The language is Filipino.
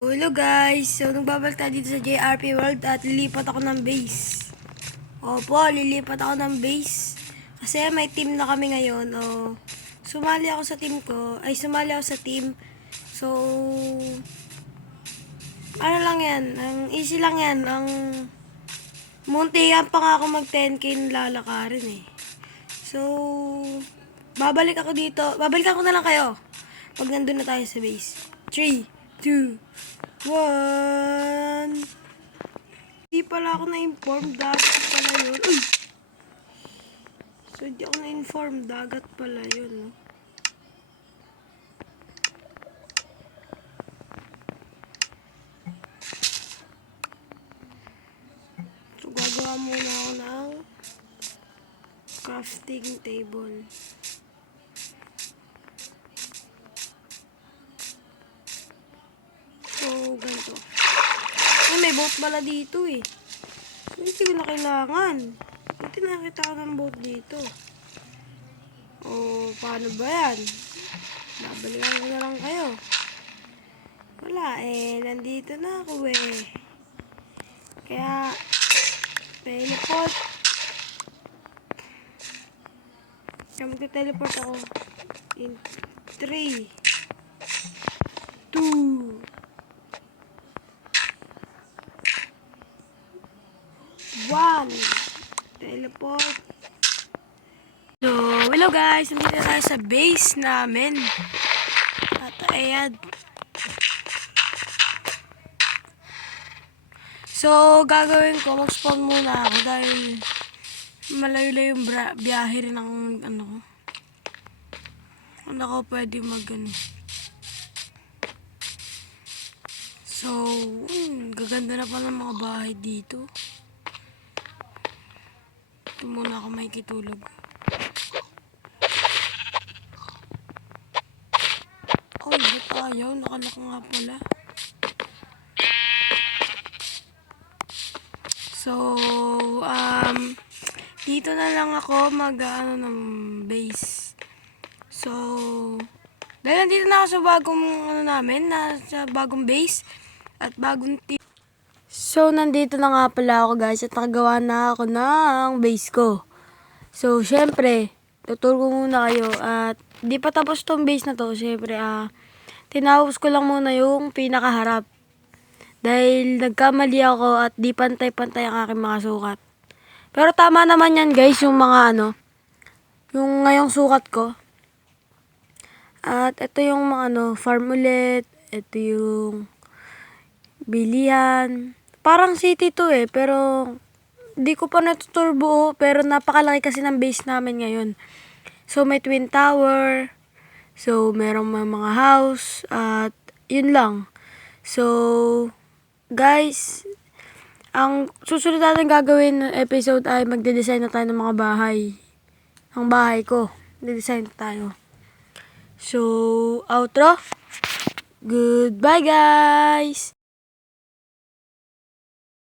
Hello guys! So, nagbabalik tayo dito sa JRP World at lilipat ako ng base. Opo, lilipat ako ng base. Kasi may team na kami ngayon. Sumali ako sa team ko. Sumali ako sa team. So, ano lang yan. Easy lang yan. Muntikan pa nga ako mag 10k lalakarin eh. So, babalik ako dito. Babalikan ko na lang kayo. Pag nandun na tayo sa base. 3, 2, 1. Hindi pala ako na-inform. Dagat pala yun. Uy! So, hindi ako na-inform. Dagat pala yun, no? So, gagawa muna ako ng crafting table. So, ganito. May boat pala dito eh. Hindi ko na kailangan. Buti nakita ko ng boat dito. Paano ba yan? Babalikan ko na lang kayo. Wala nandito na ako eh. Kaya, teleport. Kaya magte-teleport ako. In 3, 2, 1. Teleport. So, hello guys. Nandito na tayo sa base namin. At ayan. So, gagawin ko, mag-spawn muna ako dahil malayo-layo yung biyahe rin ng ano ko. Ano ko pwede So, gaganda na pala ng mga bahay dito. Ito muna ako makikitulog. Ba't ayaw? Nakalak nga pala. So, dito na lang ako ng base. So, dahil nandito na ako sa bagong sa bagong base at bagong team. So, nandito na nga pala ako guys at nakagawa na ako ng base ko. So, syempre, tuturo ko muna kayo at di pa tapos tong base na to. Syempre, tinapos ko lang muna yung pinakaharap. Dahil nagkamali ako at di pantay-pantay ang aking mga sukat. Pero tama naman yan guys, yung mga yung ngayong sukat ko. At ito yung mga farm ulit. Ito yung bilihan. Parang city to pero di ko pa natuturbo. Pero napakalaki kasi ng base namin ngayon. So may twin tower. So merong mga house. At yun lang. So guys, ang susunod natin gagawin na episode ay magde-design na tayo ng mga bahay. Ang bahay ko, magde-design na tayo. So, outro. Goodbye guys!